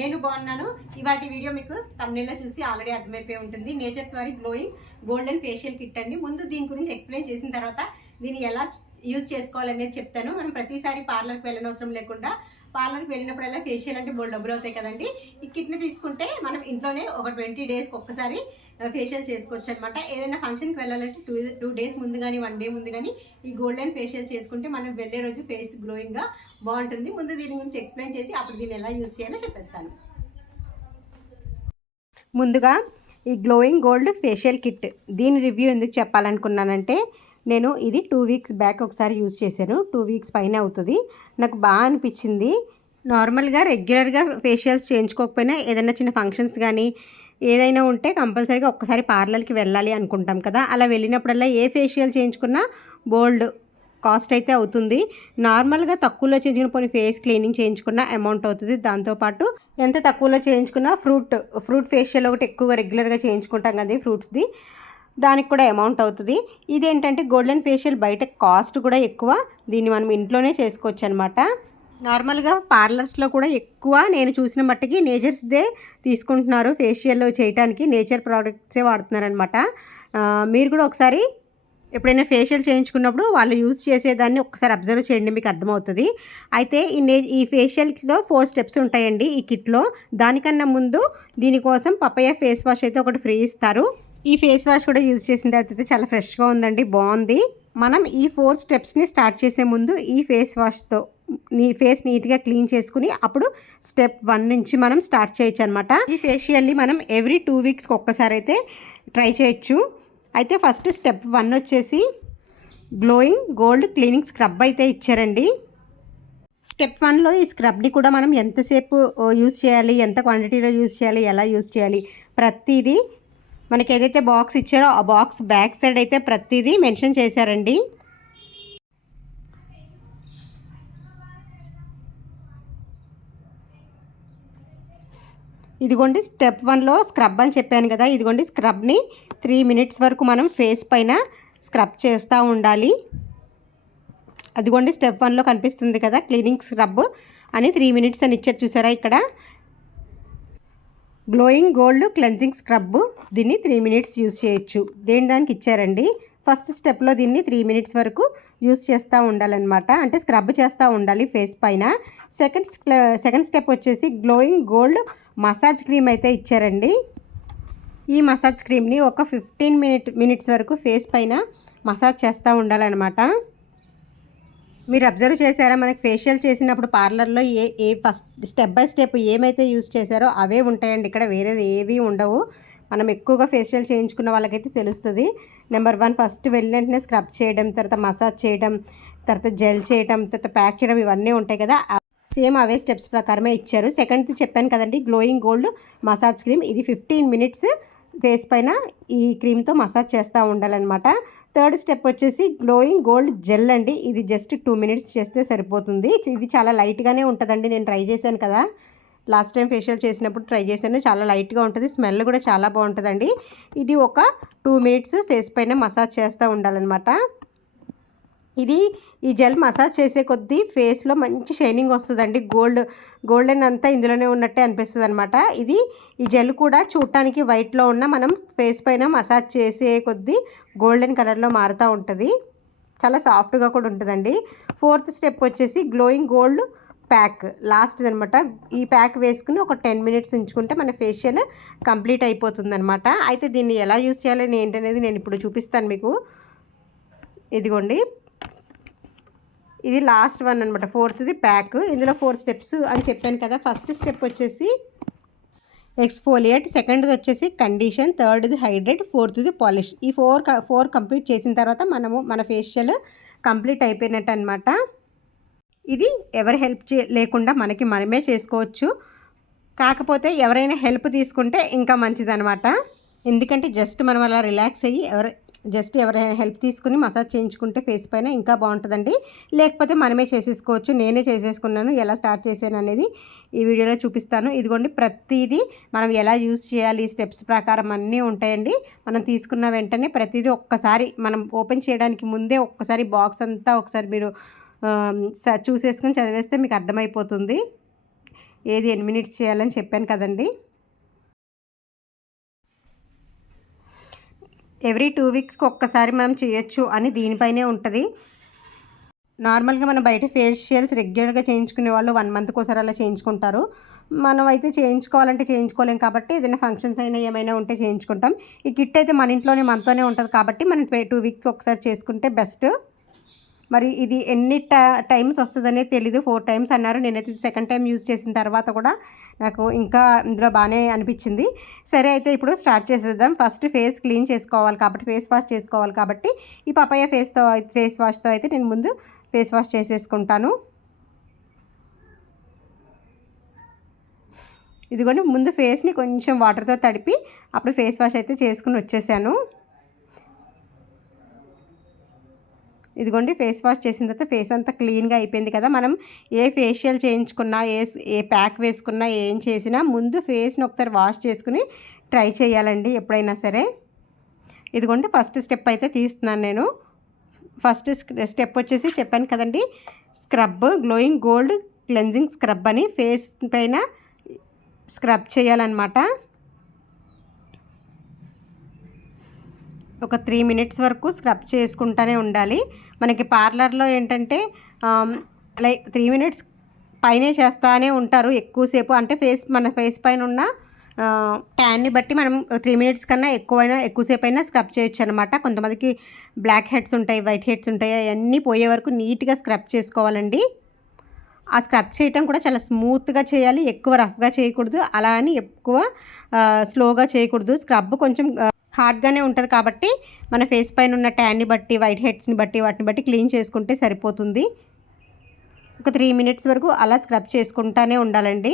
నేను బాగున్నాను. ఇవాటి వీడియో మీకు తమిళలో చూసి ఆల్రెడీ అర్థమైపోయి ఉంటుంది. నేచర్స్ వారి గ్లోయింగ్ గోల్డెన్ ఫేషియల్ కిట్ అండి. ముందు దీని గురించి ఎక్స్ప్లెయిన్ చేసిన తర్వాత దీన్ని ఎలా యూజ్ చేసుకోవాలనేది చెప్తాను. మనం ప్రతిసారి పార్లర్కి వెళ్ళనవసరం లేకుండా పార్లర్కి వెళ్ళినప్పుడల్లా ఫేషియల్ అంటే బోల్ డబ్బులు అవుతాయి కదండి. ఈ కిట్ని తీసుకుంటే మనం ఇంట్లోనే ఒక ట్వంటీ డేస్కి ఒక్కసారి ఫేషియల్ చేసుకోవచ్చు అనమాట ఏదైనా ఫంక్షన్కి వెళ్ళాలంటే టూ టూ డేస్ ముందు కానీ వన్ డే ముందు కానీ ఈ గోల్డెన్ ఫేషియల్ చేసుకుంటే మనం వెళ్ళే రోజు ఫేస్ గ్లోయింగ్గా బాగుంటుంది. ముందు దీని గురించి ఎక్స్ప్లెయిన్ చేసి అప్పుడు దీన్ని ఎలా యూజ్ చేయాలో చెప్పేస్తాను. ముందుగా ఈ గ్లోయింగ్ గోల్డ్ ఫేషియల్ కిట్ దీని రివ్యూ ఎందుకు చెప్పాలనుకున్నానంటే నేను ఇది టూ వీక్స్ బ్యాక్ ఒకసారి యూజ్ చేశాను. టూ వీక్స్ పైన అవుతుంది. నాకు బాగా అనిపించింది. నార్మల్గా రెగ్యులర్గా ఫేషియల్స్ చేయించుకోకపోయినా ఏదైనా చిన్న ఫంక్షన్స్ కానీ ఏదైనా ఉంటే కంపల్సరీగా ఒక్కసారి పార్లర్కి వెళ్ళాలి అనుకుంటాం కదా. అలా వెళ్ళినప్పుడల్లా ఏ ఫేషియల్ చేయించుకున్నా బోల్డ్ కాస్ట్ అయితే అవుతుంది. నార్మల్గా తక్కువలో చేయించుకున్న పోనీ ఫేస్ క్లీనింగ్ చేయించుకున్న అమౌంట్ అవుతుంది. దాంతోపాటు ఎంత తక్కువలో చేయించుకున్నా ఫ్రూట్ ఫ్రూట్ ఫేషియల్ ఒకటి ఎక్కువగా రెగ్యులర్గా చేయించుకుంటాం కదా ఫ్రూట్స్ది దానికి కూడా అమౌంట్ అవుతుంది. ఇదేంటంటే గోల్డెన్ ఫేషియల్ బయట కాస్ట్ కూడా ఎక్కువ. దీన్ని మనం ఇంట్లోనే చేసుకోవచ్చు అనమాట నార్మల్గా పార్లర్స్లో కూడా ఎక్కువ నేను చూసిన మట్టుకి నేచర్స్దే తీసుకుంటున్నారు ఫేషియల్ చేయడానికి నేచర్ ప్రోడక్ట్సే వాడుతున్నారనమాట. మీరు కూడా ఒకసారి ఎప్పుడైనా ఫేషియల్ చేయించుకున్నప్పుడు వాళ్ళు యూజ్ చేసేదాన్ని ఒకసారి అబ్జర్వ్ చేయండి మీకు అర్థమవుతుంది. అయితే ఈ నే ఈ ఫేషియల్లో ఫోర్ స్టెప్స్ ఉంటాయండి ఈ కిట్లో దానికన్నా ముందు దీనికోసం పపయ్య ఫేస్ వాష్ అయితే ఒకటి ఫ్రీ ఇస్తారు. ఈ ఫేస్ వాష్ కూడా యూజ్ చేసిన తర్వాత అయితే చాలా ఫ్రెష్గా ఉందండి బాగుంది. మనం ఈ ఫోర్ స్టెప్స్ని స్టార్ట్ చేసే ముందు ఈ ఫేస్ వాష్తో నీ ఫేస్ నీట్గా క్లీన్ చేసుకుని అప్పుడు స్టెప్ వన్ నుంచి మనం స్టార్ట్ చేయొచ్చు అనమాట ఈ ఫేషియల్ని మనం ఎవ్రీ టూ వీక్స్కి ఒక్కసారి అయితే ట్రై చేయొచ్చు. అయితే ఫస్ట్ స్టెప్ వన్ వచ్చేసి గ్లోయింగ్ గోల్డ్ క్లీనింగ్ స్క్రబ్ అయితే ఇచ్చారండి. స్టెప్ వన్లో ఈ స్క్రబ్ని కూడా మనం ఎంతసేపు యూస్ చేయాలి ఎంత క్వాంటిటీలో యూస్ చేయాలి ఎలా యూస్ చేయాలి ప్రతిదీ మనకి ఏదైతే బాక్స్ ఇచ్చారో ఆ బాక్స్ బ్యాక్ సైడ్ అయితే ప్రతిదీ మెన్షన్ చేశారండి. ఇదిగోండి స్టెప్ వన్లో స్క్రబ్ అని చెప్పాను కదా ఇదిగోండి స్క్రబ్ని త్రీ మినిట్స్ వరకు మనం ఫేస్ పైన స్క్రబ్ చేస్తూ ఉండాలి. అదిగోండి స్టెప్ వన్లో కనిపిస్తుంది కదా క్లీనింగ్ స్క్రబ్ అని త్రీ మినిట్స్ అని ఇచ్చారు చూసారా ఇక్కడ? గ్లోయింగ్ గోల్డ్ క్లెన్జింగ్ స్క్రబ్ దీన్ని త్రీ మినిట్స్ యూస్ చేయొచ్చు. దేని దానికి ఇచ్చారండి? ఫస్ట్ స్టెప్లో దీన్ని త్రీ మినిట్స్ వరకు యూస్ చేస్తూ ఉండాలన్నమాట. అంటే స్క్రబ్ చేస్తూ ఉండాలి ఫేస్ పైన. సెకండ్ సెకండ్ స్టెప్ వచ్చేసి గ్లోయింగ్ గోల్డ్ మసాజ్ క్రీమ్ అయితే ఇచ్చారండి. ఈ మసాజ్ క్రీమ్ని ఒక ఫిఫ్టీన్ మినిట్ మినిట్స్ వరకు ఫేస్ పైన మసాజ్ చేస్తూ ఉండాలన్నమాట. మీరు అబ్జర్వ్ చేశారా? మనకి ఫేషియల్ చేసినప్పుడు పార్లర్లో ఏ ఏ ఫస్ట్ స్టెప్ బై స్టెప్ ఏమైతే యూస్ చేశారో అవే ఉంటాయండి. ఇక్కడ వేరేది ఏవి ఉండవు. మనం ఎక్కువగా ఫేషియల్ చేయించుకున్న వాళ్ళకైతే తెలుస్తుంది. నెంబర్ వన్ ఫస్ట్ వెళ్ళిన వెంటనే స్క్రబ్ చేయడం తర్వాత మసాజ్ చేయడం తర్వాత జెల్ చేయడం తర్వాత ప్యాక్ చేయడం ఇవన్నీ ఉంటాయి కదా. సేమ్ అవే స్టెప్స్ ప్రకారమే ఇచ్చారు. సెకండ్ చెప్పాను కదండి గ్లోయింగ్ గోల్డ్ మసాజ్ క్రీమ్ ఇది ఫిఫ్టీన్ మినిట్స్ ఫేస్ పైన ఈ క్రీమ్తో మసాజ్ చేస్తూ ఉండాలన్నమాట. థర్డ్ స్టెప్ వచ్చేసి గ్లోయింగ్ గోల్డ్ జెల్ అండి. ఇది జస్ట్ టూ మినిట్స్ చేస్తే సరిపోతుంది. ఇది చాలా లైట్గానే ఉంటుందండి. నేను ట్రై చేశాను కదా. లాస్ట్ టైం ఫేషియల్ చేసినప్పుడు ట్రై చేశాను. చాలా లైట్గా ఉంటుంది. స్మెల్ కూడా చాలా బాగుంటుందండి. ఇది ఒక టూ మినిట్స్ ఫేస్ పైన మసాజ్ చేస్తూ ఉండాలన్నమాట. ఇది ఈ జెల్ మసాజ్ చేసే కొద్దీ ఫేస్లో మంచి షైనింగ్ వస్తుందండి. గోల్డ్ గోల్డెన్ అంతా ఇందులోనే ఉన్నట్టే అనిపిస్తుంది అనమాట ఇది ఈ జెల్ కూడా చూడటానికి వైట్లో ఉన్న మనం ఫేస్ పైన మసాజ్ చేసే కొద్దీ గోల్డెన్ కలర్లో మారుతూ ఉంటుంది. చాలా సాఫ్ట్గా కూడా ఉంటుందండి. ఫోర్త్ స్టెప్ వచ్చేసి గ్లోయింగ్ గోల్డ్ ప్యాక్. లాస్ట్ అనమాట ఈ ప్యాక్ వేసుకుని ఒక టెన్ మినిట్స్ ఉంచుకుంటే మన ఫేషియల్ కంప్లీట్ అయిపోతుంది అనమాట అయితే దీన్ని ఎలా యూస్ చేయాలని ఏంటనేది నేను ఇప్పుడు చూపిస్తాను మీకు. ఇదిగోండి. ఇది లాస్ట్ వన్ అనమాట ఫోర్త్ది ప్యాక్ ఇందులో ఫోర్ స్టెప్స్ అని చెప్పాను కదా. ఫస్ట్ స్టెప్ వచ్చేసి ఎక్స్ఫోలియేట్ సెకండ్ది వచ్చేసి కండిషన్ థర్డ్ది హైడ్రేట్ ఫోర్త్ది పాలిష్ ఈ ఫోర్ ఫోర్ కంప్లీట్ చేసిన తర్వాత మనము మన ఫేషియల్ కంప్లీట్ అయిపోయినట్టు అనమాట ఇది ఎవరి హెల్ప్ చే లేకుండా మనకి మనమే చేసుకోవచ్చు. కాకపోతే ఎవరైనా హెల్ప్ తీసుకుంటే ఇంకా మంచిదనమాట ఎందుకంటే జస్ట్ మనం అలా రిలాక్స్ అయ్యి ఎవరు జస్ట్ ఎవరైనా హెల్ప్ తీసుకుని మసాజ్ చేయించుకుంటే ఫేస్ పైన ఇంకా బాగుంటుందండి. లేకపోతే మనమే చేసేసుకోవచ్చు నేనే చేసేసుకున్నాను ఎలా స్టార్ట్ చేశాను అనేది ఈ వీడియోలో చూపిస్తాను. ఇదిగోండి ప్రతిదీ మనం ఎలా యూస్ చేయాలి స్టెప్స్ ప్రకారం అన్నీ ఉంటాయండి. మనం తీసుకున్న వెంటనే ప్రతిదీ ఒక్కసారి మనం ఓపెన్ చేయడానికి ముందే ఒక్కసారి బాక్స్ అంతా ఒకసారి మీరు చూసేసుకుని చదివేస్తే మీకు అర్థమైపోతుంది. ఏది ఎన్ని మినిట్స్ చేయాలని చెప్పాను కదండి. ఎవ్రీ టూ వీక్స్కి ఒక్కసారి మనం చేయొచ్చు అని దీనిపైనే ఉంటుంది. నార్మల్గా మనం బయట ఫేషియల్స్ రెగ్యులర్గా చేయించుకునే వాళ్ళు వన్ మంత్కి ఒకసారి అలా చేయించుకుంటారు. మనం అయితే చేయించుకోవాలంటే చేయించుకోలేం కాబట్టి ఏదైనా ఫంక్షన్స్ అయినా ఏమైనా ఉంటే చేయించుకుంటాం. ఈ కిట్ అయితే మన ఇంట్లోనే మనతోనే ఉంటుంది కాబట్టి మనం టూ వీక్కి ఒకసారి చేసుకుంటే బెస్ట్. మరి ఇది ఎన్ని టైమ్స్ వస్తుందనే తెలీదు. ఫోర్ టైమ్స్ అన్నారు. నేనైతే సెకండ్ టైం యూజ్ చేసిన తర్వాత కూడా నాకు ఇంకా ఇందులో బాగానే అనిపించింది. సరే అయితే ఇప్పుడు స్టార్ట్ చేసేద్దాం. ఫస్ట్ ఫేస్ క్లీన్ చేసుకోవాలి కాబట్టి ఫేస్ వాష్ చేసుకోవాలి కాబట్టి ఈ పపాయ ఫేస్తో ఫేస్ వాష్తో అయితే నేను ముందు ఫేస్ వాష్ చేసేసుకుంటాను. ఇదిగోండి ముందు ఫేస్ని కొంచెం వాటర్తో తడిపి అప్పుడు ఫేస్ వాష్ అయితే చేసుకుని వచ్చేసాను. ఇదిగోండి ఫేస్ వాష్ చేసిన తర్వాత ఫేస్ అంతా క్లీన్గా అయిపోయింది కదా. మనం ఏ ఫేషియల్ చేయించుకున్నా ఏ ఏ ప్యాక్ వేసుకున్నా ఏం చేసినా ముందు ఫేస్ని ఒకసారి వాష్ చేసుకుని ట్రై చేయాలండి ఎప్పుడైనా సరే. ఇదిగోండి ఫస్ట్ స్టెప్ అయితే తీస్తున్నాను నేను. ఫస్ట్ స్టెప్ వచ్చేసి చెప్పాను కదండి scrub glowing gold cleansing scrub అని ఫేస్ పైన స్క్రబ్ చేయాలన్నమాట. ఒక త్రీ మినిట్స్ వరకు స్క్రబ్ చేసుకుంటూనే ఉండాలి. మనకి పార్లర్లో ఏంటంటే లైక్ త్రీ మినిట్స్ పైనే చేస్తానే ఉంటారు ఎక్కువసేపు. అంటే ఫేస్ మన ఫేస్ పైన ఉన్న ట్యాన్ని బట్టి మనం త్రీ మినిట్స్ కన్నా ఎక్కువైనా ఎక్కువసేపు అయినా స్క్రబ్ చేయొచ్చు అనమాట కొంతమందికి బ్లాక్ హెడ్స్ ఉంటాయి వైట్ హెడ్స్ ఉంటాయి అవన్నీ పోయే వరకు నీట్గా స్క్రబ్ చేసుకోవాలండి. ఆ స్క్రబ్ చేయటం కూడా చాలా స్మూత్గా చేయాలి. ఎక్కువ రఫ్గా చేయకూడదు. అలా అని ఎక్కువ స్లోగా చేయకూడదు. స్క్రబ్ కొంచెం హార్డ్గానే ఉంటుంది కాబట్టి మన ఫేస్ పైన ఉన్న ట్యాన్ని బట్టి వైట్ హెడ్స్ని బట్టి వాటిని బట్టి క్లీన్ చేసుకుంటే సరిపోతుంది. ఒక త్రీ మినిట్స్ వరకు అలా స్క్రబ్ చేసుకుంటానే ఉండాలండి.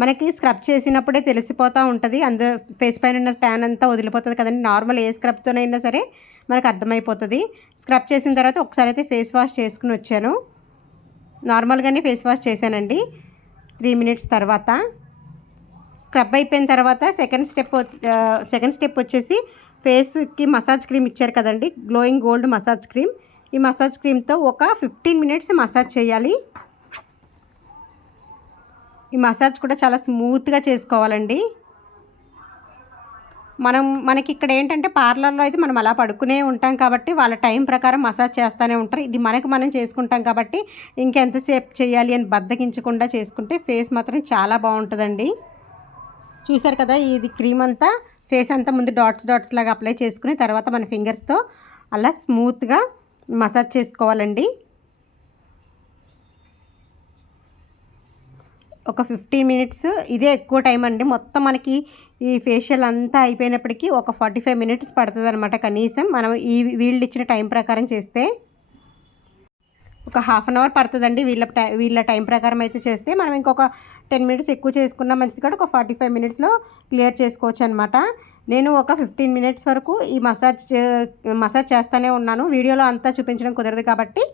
మనకి స్క్రబ్ చేసినప్పుడే తెలిసిపోతూ ఉంటుంది. అందు ఫేస్ పైన ఉన్న ట్యాన్ అంతా వదిలిపోతుంది కదండి. నార్మల్ ఏ స్క్రబ్తోనైనా సరే మనకు అర్థమైపోతుంది. స్క్రబ్ చేసిన తర్వాత ఒకసారి అయితే ఫేస్ వాష్ చేసుకుని వచ్చాను. నార్మల్గానే ఫేస్ వాష్ చేశానండి. త్రీ మినిట్స్ తర్వాత స్క్రబ్ అయిపోయిన తర్వాత సెకండ్ స్టెప్ సెకండ్ స్టెప్ వచ్చేసి ఫేస్కి మసాజ్ క్రీమ్ ఇచ్చారు కదండి గ్లోయింగ్ గోల్డ్ మసాజ్ క్రీమ్. ఈ మసాజ్ క్రీమ్తో ఒక ఫిఫ్టీన్ మినిట్స్ మసాజ్ చేయాలి. ఈ మసాజ్ కూడా చాలా స్మూత్గా చేసుకోవాలండి. మనం మనకి ఇక్కడ ఏంటంటే పార్లర్లో అయితే మనం అలా పడుకునే ఉంటాం కాబట్టి వాళ్ళ టైం ప్రకారం మసాజ్ చేస్తూనే ఉంటారు. ఇది మనకు మనం చేసుకుంటాం కాబట్టి ఇంకెంతసేపు చేయాలి అని బద్దకించకుండా చేసుకుంటే ఫేస్ మాత్రం చాలా బాగుంటుందండి. చూసారు కదా ఇది క్రీమ్ అంతా? ఫేస్ అంతా ముందు డాట్స్ డాట్స్ లాగా అప్లై చేసుకుని తర్వాత మన ఫింగర్స్తో అలా స్మూత్గా మసాజ్ చేసుకోవాలండి. ఒక ఫిఫ్టీన్ మినిట్స్ ఇదే ఎక్కువ టైం అండి. మొత్తం మనకి ఈ ఫేషియల్ అంతా అయిపోయినప్పటికీ ఒక ఫార్టీ ఫైవ్ మినిట్స్ పడుతుంది అనమాట కనీసం. మనం ఈ వీళ్ళు ఇచ్చిన టైం ప్రకారం చేస్తే ఒక హాఫ్ అన్ అవర్ పడుతుందండి వీళ్ళ టై వీళ్ళ టైం ప్రకారం అయితే చేస్తే. మనం ఇంకొక టెన్ మినిట్స్ ఎక్కువ చేసుకున్నా మంచిది కూడా ఒక ఫార్టీ ఫైవ్ మినిట్స్లో క్లియర్ చేసుకోవచ్చు అనమాట నేను ఒక ఫిఫ్టీన్ మినిట్స్ వరకు ఈ మసాజ్ మసాజ్ చేస్తూనే ఉన్నాను. వీడియోలో అంతా చూపించడం కుదరదు కాబట్టి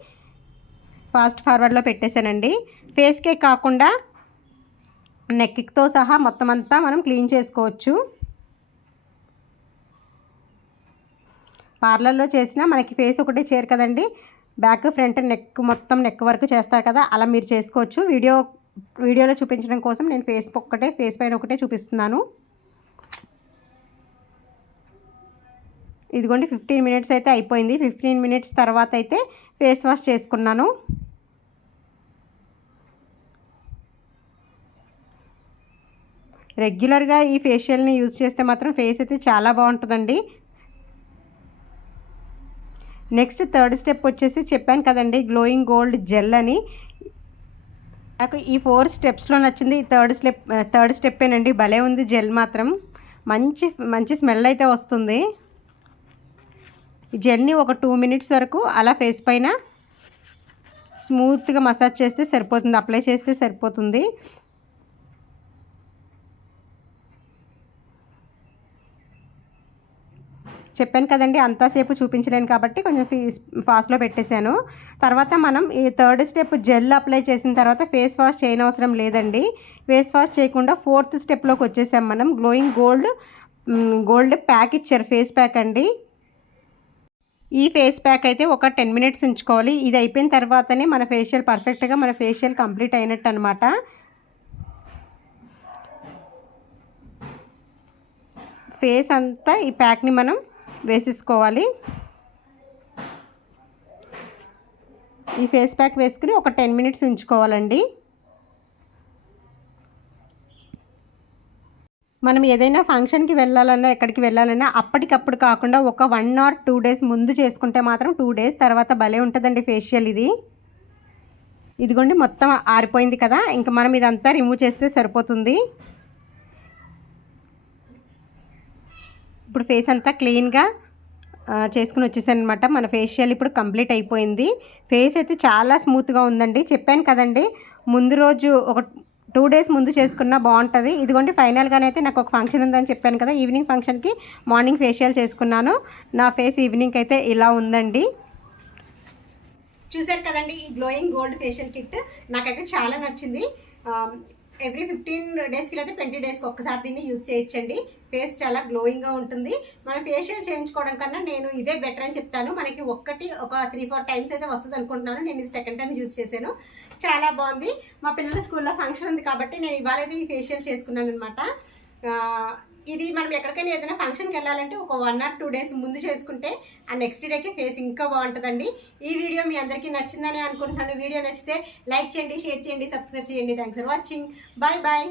ఫాస్ట్ ఫార్వర్డ్లో పెట్టేశానండి. ఫేస్కే కాకుండా నెక్తో సహా మొత్తం అంతా మనం క్లీన్ చేసుకోవచ్చు. పార్లర్లో చేసిన మనకి ఫేస్ ఒకటే చేరు కదండి. బ్యాక్ ఫ్రంట్ నెక్ మొత్తం నెక్ వరకు చేస్తారు కదా అలా మీరు చేసుకోవచ్చు. వీడియో వీడియోలో చూపించడం కోసం నేను ఫేస్ ఒక్కటే ఫేస్ పైన ఒకటే చూపిస్తున్నాను. ఇదిగోండి ఫిఫ్టీన్ మినిట్స్ అయితే అయిపోయింది. ఫిఫ్టీన్ మినిట్స్ తర్వాత అయితే ఫేస్ వాష్ చేసుకున్నాను. రెగ్యులర్గా ఈ ఫేషియల్ని యూజ్ చేస్తే మాత్రం ఫేస్ అయితే చాలా బాగుంటుందండి. నెక్స్ట్ థర్డ్ స్టెప్ వచ్చేసి చెప్పాను కదండి గ్లోయింగ్ గోల్డ్ జెల్ అని. నాకు ఈ ఫోర్ స్టెప్స్లో నచ్చింది. థర్డ్ స్టెప్ థర్డ్ స్టెప్పేనండి. భలే ఉంది జెల్ మాత్రం. మంచి మంచి స్మెల్ అయితే వస్తుంది. జెల్ని ఒక టూ మినిట్స్ వరకు అలా ఫేస్ పైన స్మూత్గా మసాజ్ చేస్తే సరిపోతుంది అప్లై చేస్తే సరిపోతుంది. చెప్పాను కదండి అంతసేపు చూపించలేను కాబట్టి కొంచెం ఫాస్ట్లో పెట్టేశాను. తర్వాత మనం ఈ థర్డ్ స్టెప్ జెల్ అప్లై చేసిన తర్వాత ఫేస్ వాష్ చేయనవసరం లేదండి. ఫేస్ వాష్ చేయకుండా ఫోర్త్ స్టెప్లోకి వచ్చేసాం మనం. గ్లోయింగ్ గోల్డ్ గోల్డ్ ప్యాక్ ఇచ్చారు ఫేస్ ప్యాక్ అండి. ఈ ఫేస్ ప్యాక్ అయితే ఒక టెన్ మినిట్స్ ఉంచుకోవాలి. ఇది అయిపోయిన తర్వాతనే మన ఫేషియల్ పర్ఫెక్ట్గా మన ఫేషియల్ కంప్లీట్ అయినట్టు అనమాట ఫేస్ అంతా ఈ ప్యాక్ని మనం వేసేసుకోవాలి. ఈ ఫేస్ ప్యాక్ వేసుకుని ఒక టెన్ మినిట్స్ ఉంచుకోవాలండి. మనం ఏదైనా ఫంక్షన్కి వెళ్ళాలన్నా ఎక్కడికి వెళ్ళాలన్నా అప్పటికప్పుడు కాకుండా ఒక వన్ ఆర్ టూ డేస్ ముందు చేసుకుంటే మాత్రం టూ డేస్ తర్వాత భలే ఉంటుందండి ఫేషియల్ ఇది. ఇదిగోండి మొత్తం ఆరిపోయింది కదా. ఇంకా మనం ఇదంతా రిమూవ్ చేస్తే సరిపోతుంది. ఇప్పుడు ఫేస్ అంతా క్లీన్గా చేసుకుని వచ్చేసాను అనమాట మన ఫేషియల్ ఇప్పుడు కంప్లీట్ అయిపోయింది. ఫేస్ అయితే చాలా స్మూత్గా ఉందండి. చెప్పాను కదండి ముందు రోజు ఒక టూ డేస్ ముందు చేసుకున్న బాగుంటుంది. ఇదిగోండి ఫైనల్గానైతే నాకు ఒక ఫంక్షన్ ఉందని చెప్పాను కదా ఈవినింగ్ ఫంక్షన్కి మార్నింగ్ ఫేషియల్ చేసుకున్నాను. నా ఫేస్ ఈవినింగ్ అయితే ఇలా ఉందండి. చూసారు కదండి ఈ గ్లోయింగ్ గోల్డ్ ఫేషియల్ కిట్ నాకైతే చాలా నచ్చింది. ఎవ్రీ ఫిఫ్టీన్ డేస్కి లేకపోతే ట్వంటీ డేస్కి ఒక్కసారి దీన్ని యూజ్ చేయొచ్చండి. ఫేస్ చాలా గ్లోయింగ్గా ఉంటుంది. మన ఫేషియల్ చేయించుకోవడం కన్నా నేను ఇదే బెటర్ అని చెప్తాను. మనకి ఒక్కటి ఒక త్రీ ఫోర్ టైమ్స్ అయితే వస్తుంది అనుకుంటున్నాను. నేను ఇది సెకండ్ టైం యూజ్ చేశాను. చాలా బాగుంది. మా పిల్లల స్కూల్లో ఫంక్షన్ ఉంది కాబట్టి నేను ఇవాళ అయితే ఈ ఫేషియల్ చేసుకున్నాను అనమాట ఇది మనం ఎక్కడికైనా ఏదైనా ఫంక్షన్కి వెళ్ళాలంటే ఒక వన్ ఆర్ టూ డేస్ ముందు చేసుకుంటే ఆ నెక్స్ట్ డేకి ఫేస్ ఇంకా బాగుంటుందండి. ఈ వీడియో మీ అందరికీ నచ్చిందని అనుకుంటున్నాను. వీడియో నచ్చితే లైక్ చేయండి షేర్ చేయండి సబ్స్క్రైబ్ చేయండి. Thanks for watching bye bye